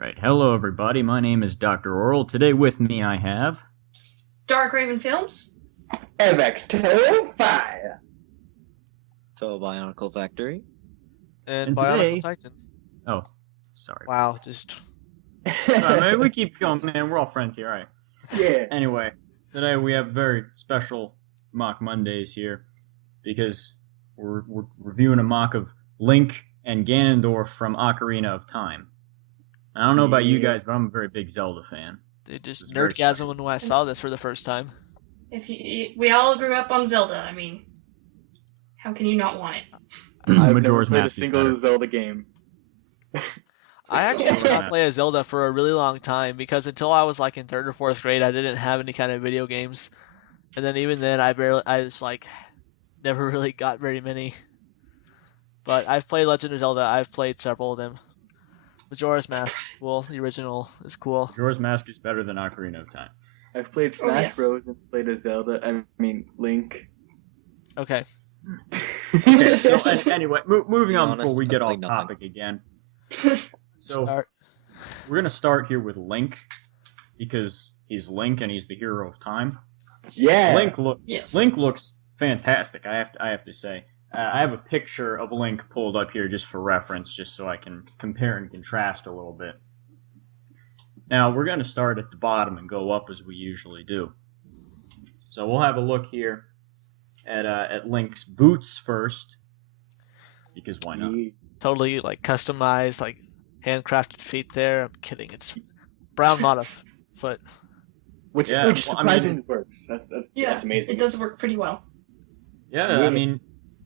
Right. Hello, everybody. My name is Dr. Oral. Today with me I have... Dark Raven Films. MX Fire. So Bionicle Factory. And And Bionicle today- Titan. Oh, sorry. Wow, just Sorry, man, we keep going, man. We're all friends here, all right. Yeah. Anyway, today we have very special mock Mondays here because we're reviewing a mock of Link and Ganondorf from Ocarina of Time. I don't know about you guys, but I'm a very big Zelda fan. they This just is very special. nerdgasm when I saw this for the first time. We all grew up on Zelda. I mean, how can you not want it? I've Majora's never played a Mask is single better. Zelda game. I actually did not play a Zelda for a really long time because until I was like in third or fourth grade, I didn't have any kind of video games, and then even then, I was like, never really got very many. But I've played Legend of Zelda. I've played several of them. Majora's Mask is cool. The original is cool. Majora's Mask is better than Ocarina of Time. I've played Smash yes. Bros. And played a Zelda. I mean, Link. Okay. Okay, so anyway, moving be on honest, before we I've get off played nothing. topic again. So Start. we're gonna start here with Link because he's Link and he's the hero of time. Yeah. Yes. Link looks fantastic. I have to say. I have a picture of Link pulled up here just for reference, just so I can compare and contrast a little bit. Now we're gonna start at the bottom and go up as we usually do. So we'll have a look here at Link's boots first, because why not? Totally like customized, like handcrafted feet there. I'm kidding. It's brown motif foot. Which Yeah, well, I mean- surprisingly works. That's amazing. It does work pretty well. Yeah, Yeah. I mean,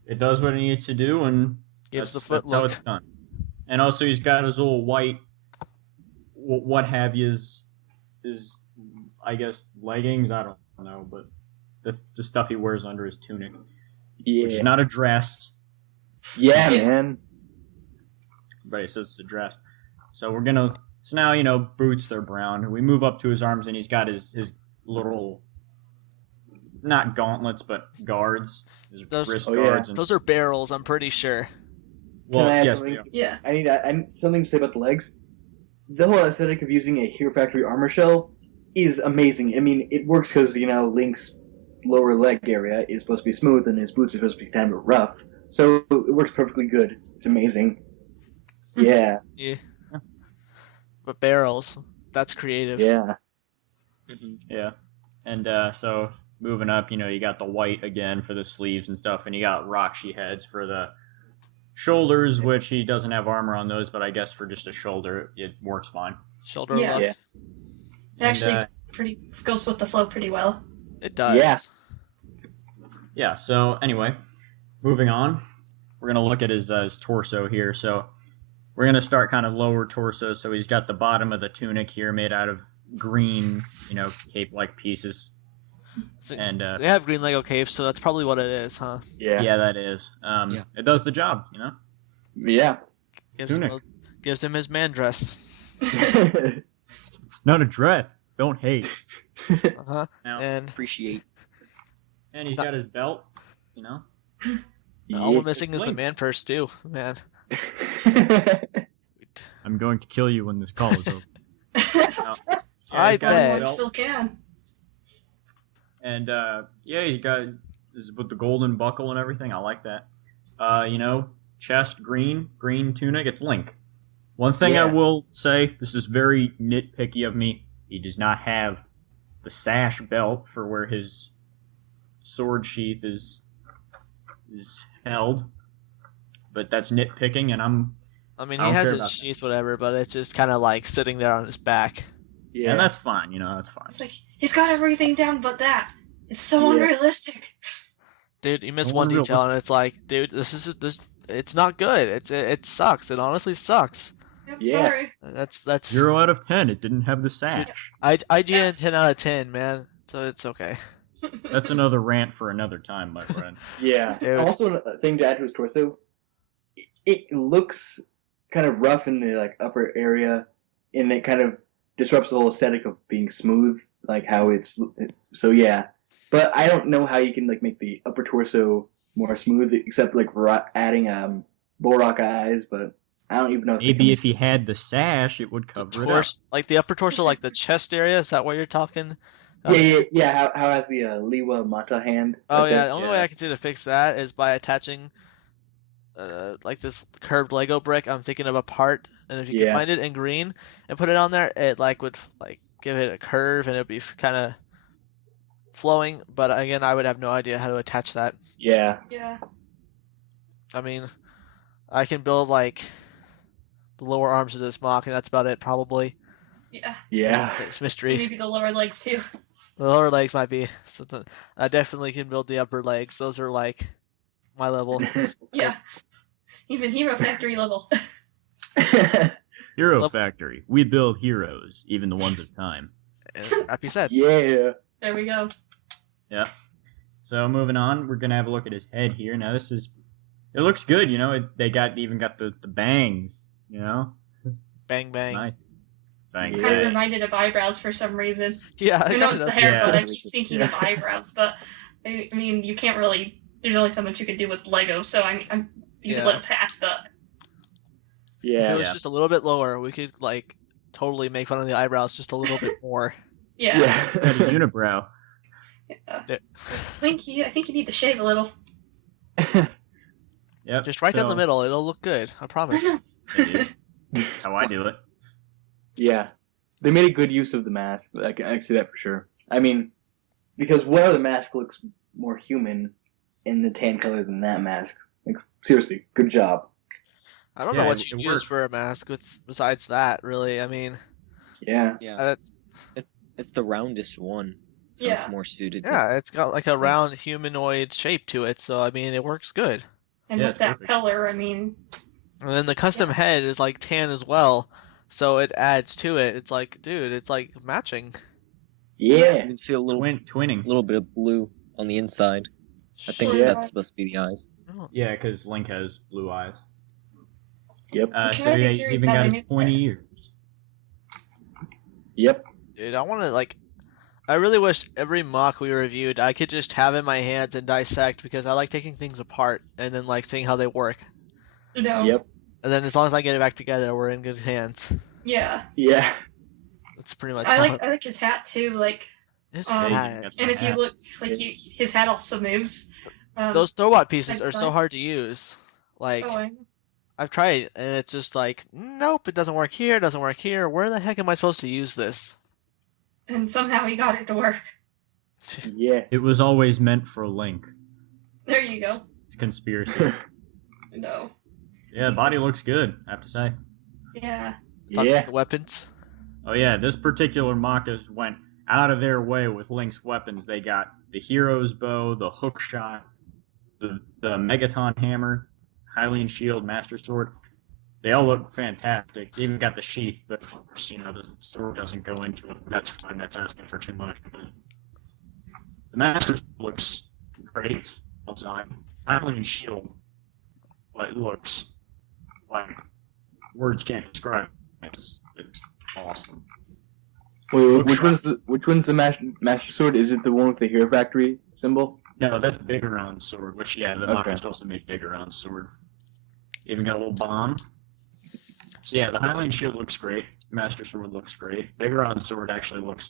it does what it needs to do, and Gives the that's, foot that's how look. it's done. And also, he's got his little white, what have you, his I guess leggings. I don't know, but the stuff he wears under his tunic, Yeah. which is not a dress, Yeah, Yeah. man. but it says it's a dress. So so now boots, they're brown. We move up to his arms, and he's got his little, not gauntlets, but guards, his Those- wrist Oh, yeah. guards. And, Those are barrels, I'm pretty sure. well, Can I add yes, something? they are. Yeah. I need something to say about the legs. The whole aesthetic of using a Hero Factory armor shell is amazing. I mean, it works because, Link's lower leg area is supposed to be smooth and his boots are supposed to be kind of rough. So it works perfectly good. It's amazing. Yeah, Yeah. But barrels, that's creative. yeah. Yeah, and so moving up, you got the white again for the sleeves and stuff, and you got Roxy heads for the shoulders, which he doesn't have armor on those, but I guess for just a shoulder, it works fine. Shoulder Yeah. look. Yeah. It actually And, goes with the flow pretty well. It does. Yeah. yeah. So anyway, moving on, we're gonna look at his torso here. So we're gonna start kind of lower torso. So he's got the bottom of the tunic here made out of green, cape-like pieces, So- and They have green Lego capes, so that's probably what it is, huh? Yeah. yeah, that is. Yeah. It does the job, Yeah. Tunic. Gives him his man dress. It's not a dress. Don't hate. Uh-huh. Now, And Appreciate. and he's got his belt, all we're Yes. missing is the Link. man purse too, man. I'm going to kill you when this call is over. I he's got his bet. Everyone belt, still can. and he's got this with the golden buckle and everything. I like that. Chest green tunic. It's Link. One thing I Yeah. will say, this is very nitpicky of me. He does not have the sash belt for where his sword sheath is held, but that's nitpicking, and I mean, I he don't has care his about that. sheath, whatever, but it's just kind of like sitting there on his back. Yeah. and that's fine. That's fine. It's like, he's got everything down but that. It's so Yeah. unrealistic. Dude, you missed No one one detail, and it's like, dude, this. It's not good. It sucks. It honestly sucks. I'm Yeah. sorry. That's 0 out of 10. It didn't have the sash. IGN 10 out of 10, man. So it's okay. That's another rant for another time, my friend. Yeah. Dude. Also, a thing to add to his torso, it looks kind of rough in the upper area, and it kind of disrupts the whole aesthetic of being smooth, like how it's. So yeah, but I don't know how you can make the upper torso more smooth, except adding Borak eyes. But I don't even know. Maybe if he had the sash, it would The cover it up. torso, like the upper torso, like the chest area. Is that what you're talking? Yeah. How has the Liwa Mata hand? Oh right yeah, there? the only way I can see to fix that is by attaching like this curved Lego brick. I'm thinking of a part, and if you can Yeah. find it in green and put it on there, it like would like give it a curve and it'd be kind of flowing. But again, I would have no idea how to attach that. Yeah. Yeah. I mean, I can build like the lower arms of this MOC, and that's about it probably. Yeah. Yeah. It's mystery. Maybe the lower legs too. The lower legs might be something. I definitely can build the upper legs. Those are like my level. Yeah. Even Hero Factory level. Hero Lep- Factory. We build heroes, even the ones of time. And happy sets. Yeah. There we go. Yeah. So moving on, we're gonna have a look at his head here. Now this is, it looks good. You know, they even got the bangs. You know, Bang bang. nice. Bang. Yeah. Kind of reminded of eyebrows for some reason. Yeah, I know it's the does. hair, Yeah. but I keep thinking of Yeah. eyebrows. But I mean, you can't really. There's only so much you can do with Lego, so I mean, you can Yeah. let it pass. But If it Yeah. was Yeah. just a little bit lower, we could like totally make fun of the eyebrows just a little bit more. yeah, Got a unibrow. There- I think you need to shave a little. Yep. Just right down the so- middle, it'll look good. I promise. That's how I do it. Yeah, they made a good use of the mask. I can see that for sure. I mean, because what other mask looks more human in the tan color than that mask? Like, seriously, good job. I don't Yeah, know what it you use works. for a mask besides that, really. I mean, Yeah. Yeah, uh, it's the roundest one, so Yeah. it's more suited to. yeah, it's got like a round humanoid shape to it, so I mean, it works good. And Yeah, with that perfect. color, I mean, And then the custom head is like tan as well, so it adds to it. It's like, dude, it's like matching. You Yeah. can see a Twinning. little bit of blue on the inside. I think Yeah. that's supposed to be the eyes. Yeah, because Link has blue eyes. Yep. I'm So kinda yeah, he's curious even how got they his make pointy that. ears. Yep. Dude, I want to like. I really wish every mock we reviewed I could just have in my hands and dissect because I like taking things apart and then like seeing how they work. no, Yep. And then as long as I get it back together, we're in good hands. yeah. Yeah. That's pretty much I how like his hat too. Like, It's um, bad. That's and my if you hat. look, like his hat also moves. Those throwbot pieces side to are so side. hard to use. Like Oh, I've tried and it's just like nope, it doesn't work here, it doesn't work here. Where the heck am I supposed to use this? and somehow he got it to work. Yeah. It was always meant for Link. There you go. It's a conspiracy. No. Yeah, body looks good, I have to say. Yeah. Talk Yeah. about the weapons. Oh yeah, this particular Machas went out of their way with Link's weapons. They got the hero's bow, the hook shot, the Megaton hammer, Hylian shield, Master Sword. They all look fantastic. They even got the sheath, but of course, you know, the sword doesn't go into it. That's fine. That's asking for too much. But the Master Sword looks great. Design. Hylian shield, like, looks like words can't describe. It's awesome. Wait, which one's the Master Sword? Is it the one with the Hero Factory symbol? No, that's Biggeron's sword, which, yeah, the Okay. Machas also made Biggeron's sword. Even got a little bomb. So, yeah, the Highland shield looks great. Master Sword looks great. Biggeron's sword actually looks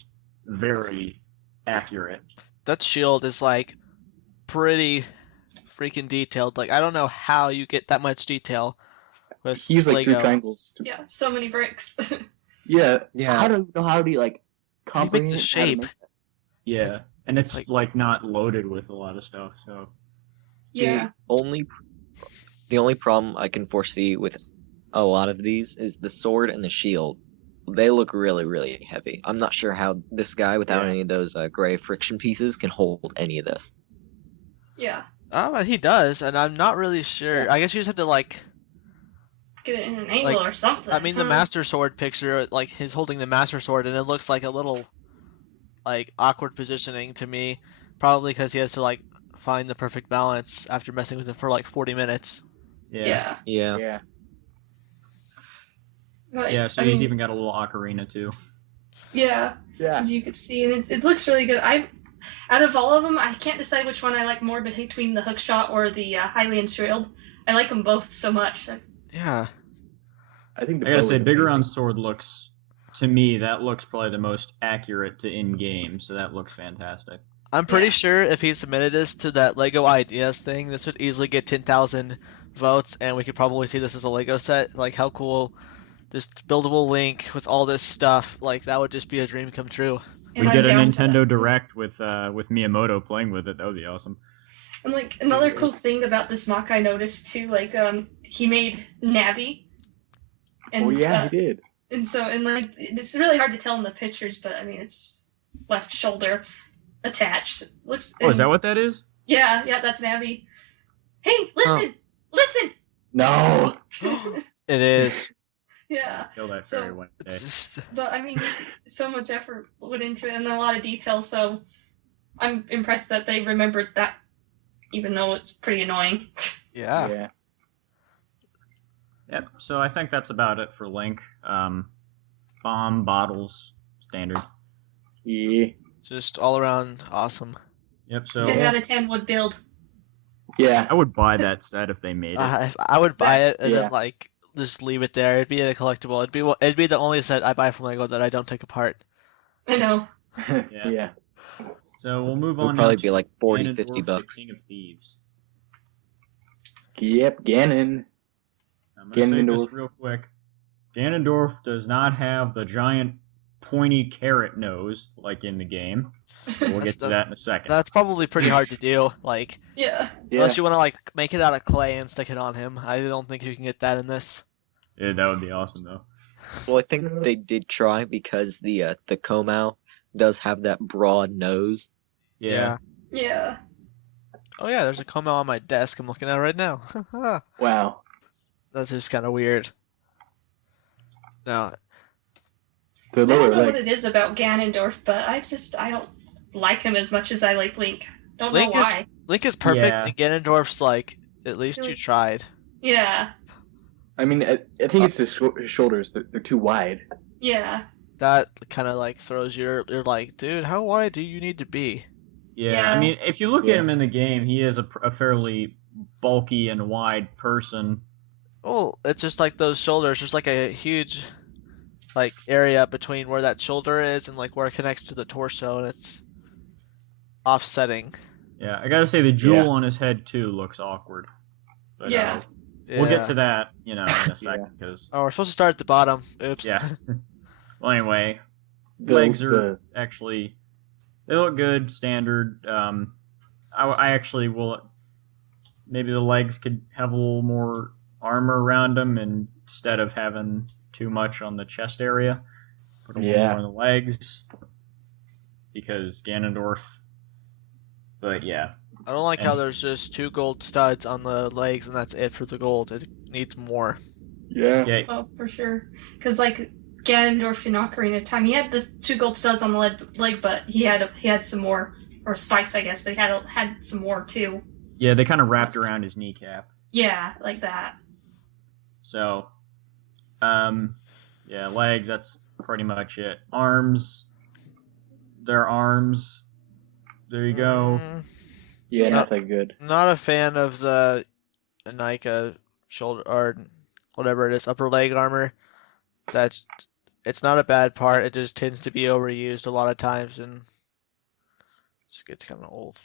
very accurate. That shield is like pretty freaking detailed. Like I don't know how you get that much detail with He used like Lego. 3 triangles. Yeah. So many bricks. Yeah. Yeah. How do you like You comprehend make the how to shape. make that? Yeah, and it's, Like- like, not loaded with a lot of stuff, so... yeah. The only problem I can foresee with a lot of these is the sword and the shield. They look really, really heavy. I'm not sure how this guy, without Yeah. any of those gray friction pieces, can hold any of this. Yeah. Oh, but he does, and I'm not really sure. I guess you just have to like. Get it in an angle Like, or something. I mean, the huh? Master Sword picture, like he's holding the Master Sword, and it looks like a little, like awkward positioning to me. Probably because he has to like find the perfect balance after messing with it for like 40 minutes. Yeah. Yeah. Yeah. But, Yeah, so I he's mean, even got a little ocarina, too. yeah. Yeah. As you could see, and it looks really good. Out of all of them, I can't decide which one I like more between the hookshot or the Hylian shield. I like them both so much. Yeah. I think the I gotta bow say, is Bigoron's amazing. sword looks, to me, that looks probably the most accurate to in-game, so that looks fantastic. I'm pretty Yeah. sure if he submitted this to that Lego Ideas thing, this would easily get 10,000 votes, and we could probably see this as a Lego set. Like, how cool! This buildable Link with all this stuff, like that would just be a dream come true. And We I'm get a down for Nintendo that. Direct with Miyamoto playing with it. That would be awesome. And like another cool thing about this mock I noticed too, like he made Navi. And, Oh yeah, he did. And so like it's really hard to tell in the pictures, but I mean it's left shoulder attached. Looks. Oh, is that what that is? Yeah, that's Navi. Hey, listen. No. It is. Yeah. Kill that So- fairy one day. But I mean, so much effort went into it and a lot of detail. So I'm impressed that they remembered that, even though it's pretty annoying. Yeah. Yeah. Yep. So I think that's about it for Link. Bomb bottles standard. Yeah. Just all around awesome. Yep. So 10 out of 10 would build. Yeah. I would buy that set if they made it. I would buy it and Yeah. then like just leave it there. It'd be a collectible. It'd be the only set I buy from Lego that I don't take apart. I know. Yeah. So we'll move It would on. probably now be to like 40, Ganondorf, 50 the bucks. King of Thieves. Yep. Ganon. I'm gonna say Ganondorf. this real quick. Ganondorf does not have the giant pointy carrot nose like in the game. We'll get to that in a second. That's probably pretty hard to do. Like Yeah. Yeah. unless you want to like make it out of clay and stick it on him. I don't think you can get that in this. Yeah, that would be awesome though. Well, I think they did try because the Komau does have that broad nose. Yeah. Yeah. Oh yeah, there's a Como on my desk I'm looking at right now. Wow. That's just kind of weird. No, The I lower don't know what leg. it is about Ganondorf, but I don't like him as much as I like Link. Don't Link know is- why. Link is perfect, Yeah. and Ganondorf's like, at least you Really? tried. Yeah. I mean, I think it's his shoulders. They're too wide. Yeah. That kind of like throws you're like, dude, how wide do you need to be? Yeah, I Yeah. mean, if you look Yeah. at him in the game, he is a fairly bulky and wide person. Oh, it's just like those shoulders. There's like a huge like area between where that shoulder is and like where it connects to the torso, and it's offsetting. Yeah, I gotta say the jewel Yeah. on his head too looks awkward. But, Yeah. we'll get Yeah. to that, in a second, because Oh, we're supposed to start at the bottom. Oops. yeah. Well, anyway, The- legs are the- actually they look good, standard. I actually will. Maybe the legs could have a little more armor around them instead of having too much on the chest area. Put a little Yeah. more on the legs because Ganondorf. But yeah, I don't like how And- there's just 2 gold studs on the legs and that's it for the gold. It needs more. Yeah. yeah, Oh, for sure. Because like Ganondorf in Ocarina of Time, he had the 2 gold studs on the leg, but he had some more, or spikes, I guess. But he had some more too. yeah. They kind of wrapped around his kneecap. Yeah, like that. So, yeah, legs. That's pretty much it. Arms. Their arms. There you go. Yeah, Yeah. not that good. Not a fan of the Nika shoulder or whatever it is, upper leg armor. It's not a bad part. It just tends to be overused a lot of times and it gets kind of old.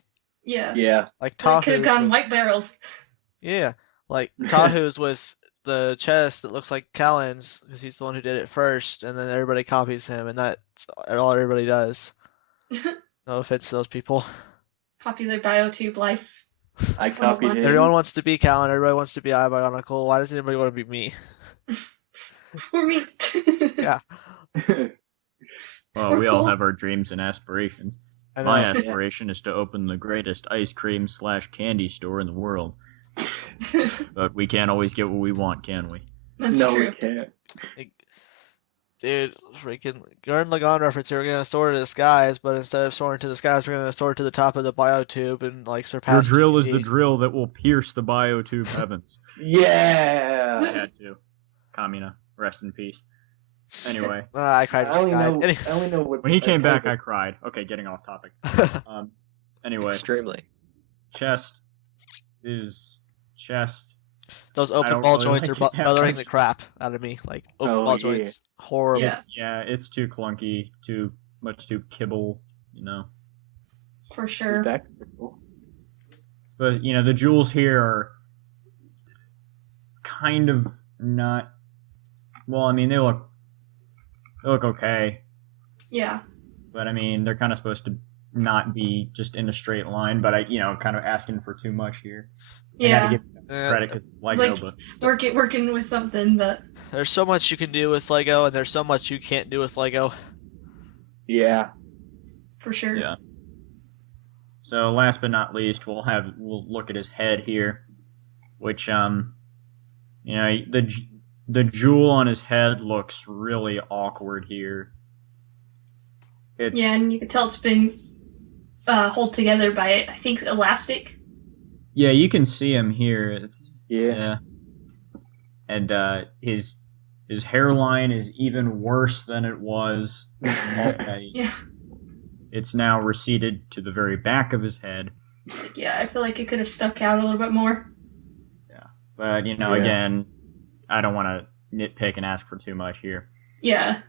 Yeah. Yeah. Like They could have Tahu's gone with- white barrels. Yeah, like Tahu's with the chest that looks like Callan's because he's the one who did it first, and then everybody copies him, and that's all everybody does. No offense to those people. Popular biotube life. I copied him. Everyone wants to be Callan. Everybody wants to be iBionicle. Why does anybody want to be me? Or me. Yeah. Well, we all have our dreams and aspirations. I My know. aspiration is to open the greatest ice cream / candy store in the world. But we can't always get what we want, can we? That's No, true. we can't. Dude, freaking Gurren Lagann reference. We're gonna soar to the skies, but instead of soaring to the skies, we're gonna soar to the top of the biotube and like Your surpass. drill is TTP. the drill that will pierce the biotube heavens. I Yeah. had to. Kamina, rest in peace. Anyway, I cried. I only know. Anyway. I only know what. when he came back, I I cried. Okay, getting off topic. Anyway, Extremely. chest is chest. Those I open don't ball really joints like are it that bothering much. the crap out of me. Like open Oh, ball yeah. joints, horrible. Yeah. It's too clunky, too much too kibble, you know. For sure. Feedback. But you know, the jewels here are kind of not. Well, I mean, they look okay, Yeah. but I mean, they're kind of supposed to not be just in a straight line. But kind of asking for too much here. I got to Yeah. give them some credit because It's Lego, like but working with something, but There's so much you can do with Lego, and there's so much you can't do with Lego. Yeah. for sure. yeah. So last but not least, we'll look at his head here, which the jewel on his head looks really awkward here. It's Yeah, and you can tell it's been held together by, I think, elastic. yeah, you can see him here. Yeah. And his hairline is even worse than it was already. Yeah. It's now receded to the very back of his head. Yeah, I feel like it could have stuck out a little bit more. But Yeah. again, I don't want to nitpick and ask for too much here. Yeah.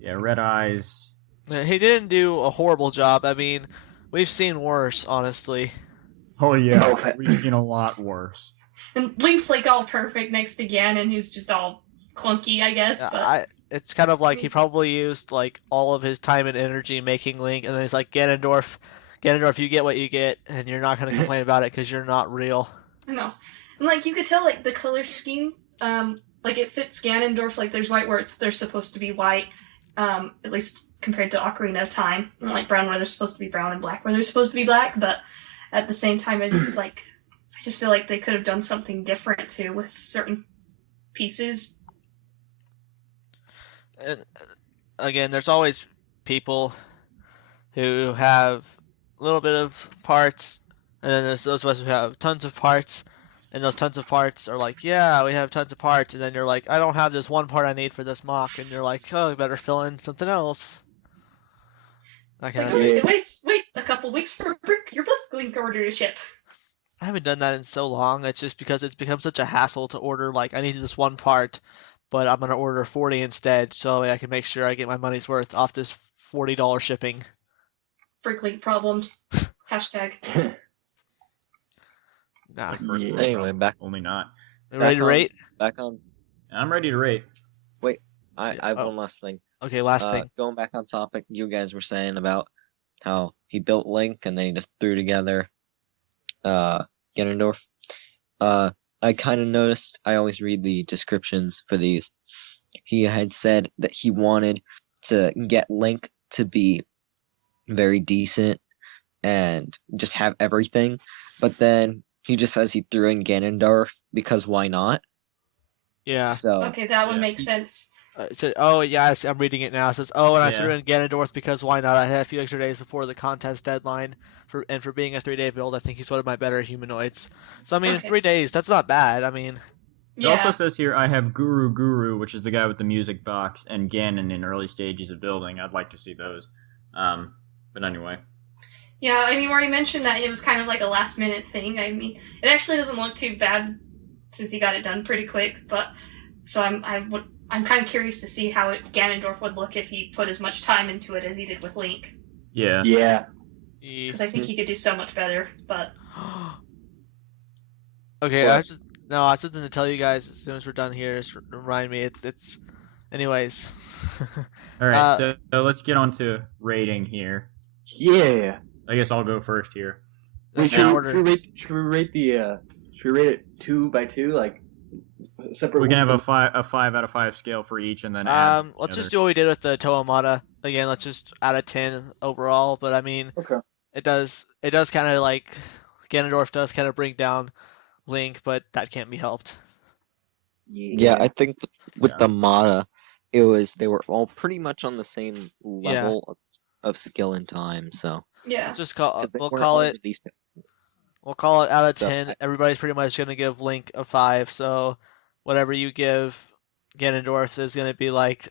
Yeah, red eyes. He didn't do a horrible job. I mean, we've seen worse, honestly. Oh yeah, No. we've seen a lot worse. And Link's like all perfect next to Ganon, who's just all clunky, I guess. But It's kind of like he probably used like all of his time and energy making Link, and then he's like, Ganondorf, you get what you get, and you're not gonna complain about it because you're not real. I know. And like you could tell like the color scheme, like it fits Ganondorf, like there's white where they're supposed to be white, at least compared to Ocarina of Time. And like brown where they're supposed to be brown and black where they're supposed to be black, but at the same time it's like I just feel like they could have done something different too with certain pieces. And again, there's always people who have a little bit of parts, and then there's those of us who have tons of parts, and those tons of parts are like, yeah, we have tons of parts, and then you're like, I don't have this one part I need for this MOC, and you're like, oh, you better fill in something else. That It's kind like, of thing. wait a couple weeks for your Brick Link order to ship. I haven't done that in so long. It's just because it's become such a hassle to order. Like, I need this one part, but I'm gonna order 40 instead, so I can make sure I get my money's worth off this $40 shipping. Brick Link problems. Hashtag. Nah. Like first Yeah. world Anyway, problem, back- only not. You ready to rate? Back on. I'm ready to rate. I have Oh. one last thing. Okay, last thing. Going back on topic, you guys were saying about how he built Link and then he just threw together Ganondorf. I kind of noticed, I always read the descriptions for these. He had said that he wanted to get Link to be very decent and just have everything, but then he just says he threw in Ganondorf because why not? Yeah. So Okay, that would Yeah. make sense. It said, oh yeah, I'm reading it now. It says, oh, and I Yeah. threw in Ganondorf because why not? I had a few extra days before the contest deadline, for being a 3-day build, I think he's one of my better humanoids. So I mean, in Okay. 3 days, that's not bad. I mean, It Yeah. also says here I have Guru, which is the guy with the music box, and Ganon in early stages of building. I'd like to see those. But anyway. Yeah, I mean, where you mentioned that it was kind of like a last minute thing. I mean, it actually doesn't look too bad since he got it done pretty quick. But so I'm kind of curious to see how Ganondorf would look if he put as much time into it as he did with Link, Yeah. Yeah. because I think he could do so much better. But okay, What? I have something to tell you guys as soon as we're done here. Just remind me. It's anyways. All right, Uh, so let's get on to rating here. Yeah. I guess I'll go first here. That's Wait, in should, order. should we rate it 2 by 2, like separate? We can have a 5 out of 5 scale for each, and then add Let's the just do what we did with the Toamata again. Let's just add a 10 overall. But I mean, Okay. it does kind of like Ganondorf does kind of bring down Link, but that can't be helped. yeah, I think with Yeah. the Mata, they were all pretty much on the same level of skill and time. So yeah, Let's just call 'cause they we'll weren't call all it released at once. out of So, 10. Everybody's pretty much gonna give Link a 5. So whatever you give Ganondorf is gonna be like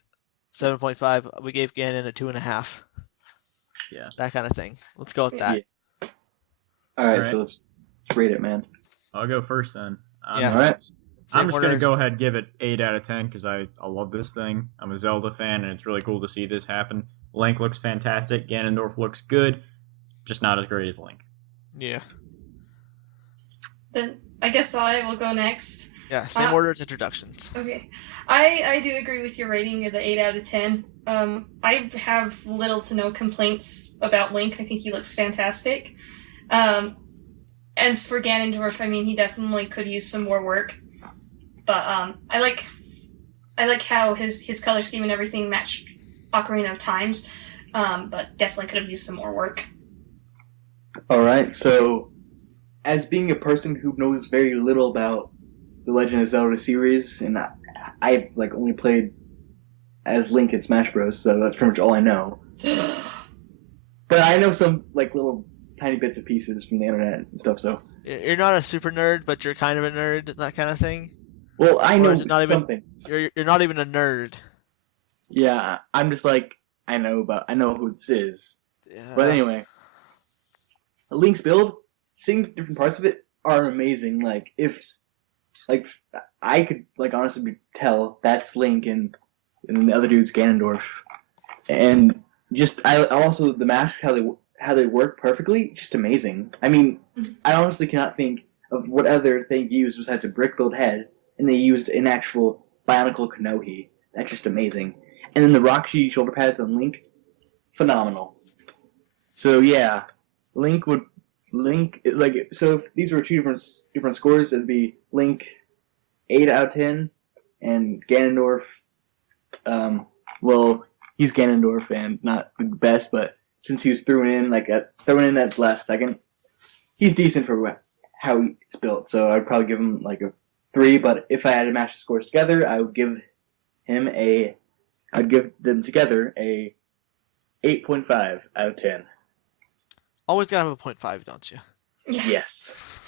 7.5. We gave Ganon a 2.5. Yeah. That kind of thing. Let's go with that. All right, Alright. so let's rate it, man. I'll go first then. Yeah. Alright. Same I'm just order gonna as- go ahead and give it 8 out of 10 because I love this thing. I'm a Zelda fan, and it's really cool to see this happen. Link looks fantastic. Ganondorf looks good, just not as great as Link. Yeah. Then I guess I will go next. Yeah. Same order as introductions. Okay. I do agree with your rating of the 8 out of 10. I have little to no complaints about Link. I think he looks fantastic. As for Ganondorf, I mean, he definitely could use some more work. But I like how his color scheme and everything matched Ocarina of Time's, but definitely could have used some more work. Alright, so as being a person who knows very little about the Legend of Zelda series, and I've like only played as Link in Smash Bros, so that's pretty much all I know. But I know some like little tiny bits and pieces from the internet and stuff. So You're not a super nerd, but you're kind of a nerd, that kind of thing. well, I Or know is it not even- something. You're not even a nerd. Yeah, I'm just like I know who this is. Yeah. But anyway, Link's build, seeing different parts of it are amazing. Like if like I could like honestly tell that's Link and the other dude's Ganondorf, and just I also the masks how they work perfectly, just amazing. I mean, I honestly cannot think of what other thing used besides a brick build head, and they used an actual bionicle Konohi. That's just amazing. And then the Roxy shoulder pads on Link, phenomenal. So yeah, Link like so if these were two different scores, it'd be Link 8 out of 10, and Ganondorf. Well, he's Ganondorf and not the best, but since he was thrown in at the last second, he's decent for how he's built. So I'd probably give him like a 3. But if I had to match the scores together, I'd give them together a 8.5 out of 10. Always gotta have a 0.5, don't you? Yes.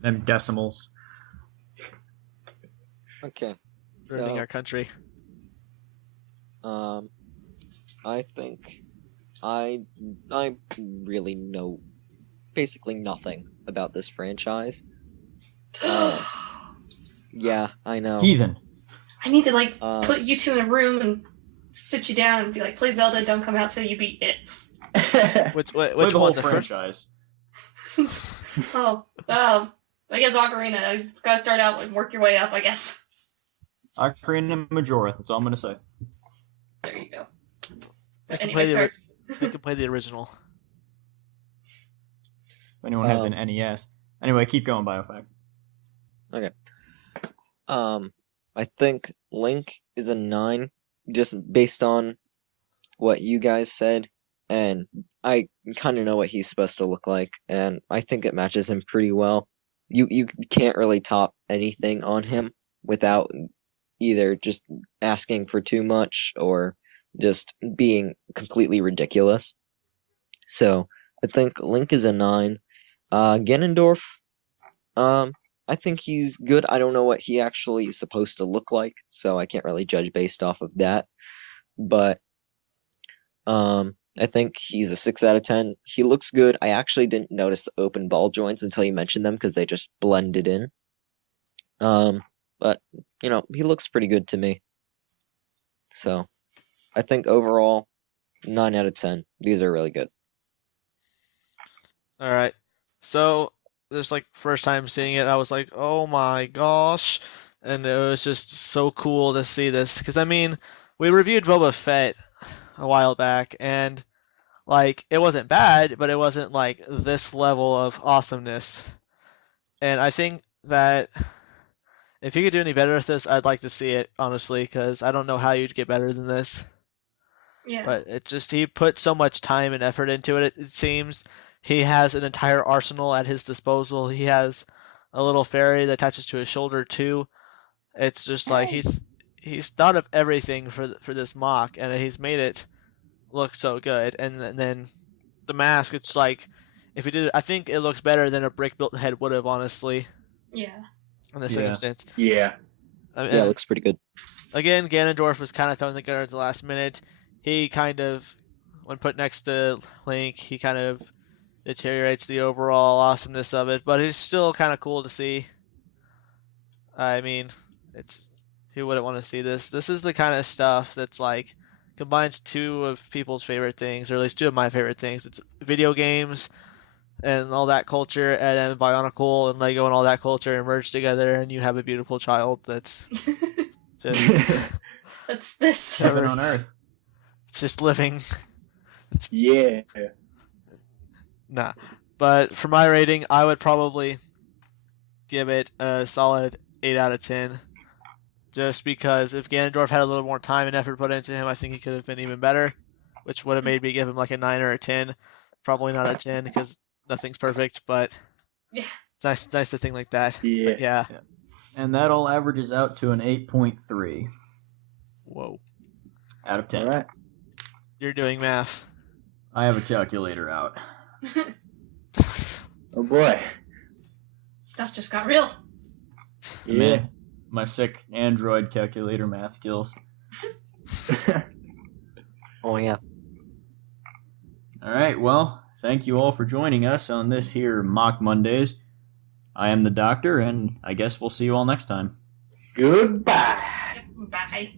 Them decimals. Okay. Ruining So, our country. I think I really know basically nothing about this franchise. Yeah, I know. Heathen. I need to like Uh, put you two in a room and sit you down and be like, play Zelda, don't come out till you beat it. Which Play one? the whole The first? franchise. I guess Ocarina. You've got to start out and work your way up, I guess. Ocarina Majora. That's all I'm gonna say. There you go. I can Anyway, play sorry. You can play the original. If anyone has an NES. Anyway, keep going, Biofact. I think Link is a 9, just based on what you guys said, and I kind of know what he's supposed to look like, and I think it matches him pretty well. You can't really top anything on him without either just asking for too much or just being completely ridiculous. So I think Link is a 9. Ganondorf, I think he's good. I don't know what he actually is supposed to look like, so I can't really judge based off of that. But I think he's a 6 out of 10. He looks good. I actually didn't notice the open ball joints until you mentioned them because they just blended in. But he looks pretty good to me. So I think overall 9 out of 10. These are really good. All right. So this like first time seeing it, I was like, oh my gosh, and it was just so cool to see this because I mean, we reviewed Boba Fett a while back, and like it wasn't bad, but it wasn't like this level of awesomeness. And I think that if you could do any better with this, I'd like to see it honestly, because I don't know how you'd get better than this. Yeah. But it just he put so much time and effort into it. It seems he has an entire arsenal at his disposal. He has a little fairy that attaches to his shoulder too. It's just like he's thought of everything for this MOC, and he's made it look so good. And then the mask, it's like if he did it, I think it looks better than a brick built head would have, honestly, Yeah. in this Yeah. circumstance. Yeah. I mean, Yeah, it looks pretty good. again, Ganondorf was kind of thrown together at the last minute. He kind of, when put next to Link, he kind of deteriorates the overall awesomeness of it, but it's still kind of cool to see. I mean, it's who wouldn't want to see this? This is the kind of stuff that's like combines two of people's favorite things, or at least two of my favorite things. It's video games and all that culture, and then Bionicle and Lego and all that culture merged together, and you have a beautiful child that's just That's this. Heaven on earth. it's just living. Yeah. Nah. But for my rating, I would probably give it a solid 8 out of 10. Just because if Ganondorf had a little more time and effort put into him, I think he could have been even better, which would have made me give him like a 9 or a 10. Probably not a 10 because nothing's perfect, but Yeah. it's nice to think like that. Yeah. But yeah. And that all averages out to an 8.3 Whoa. out of 10. All right. You're doing math. I have a calculator out. Oh boy. Stuff just got real. Yeah. Man, my sick Android calculator math skills. Oh yeah. All right, well, thank you all for joining us on this here Mock Mondays. I am the Doctor, and I guess we'll see you all next time. Goodbye. Bye.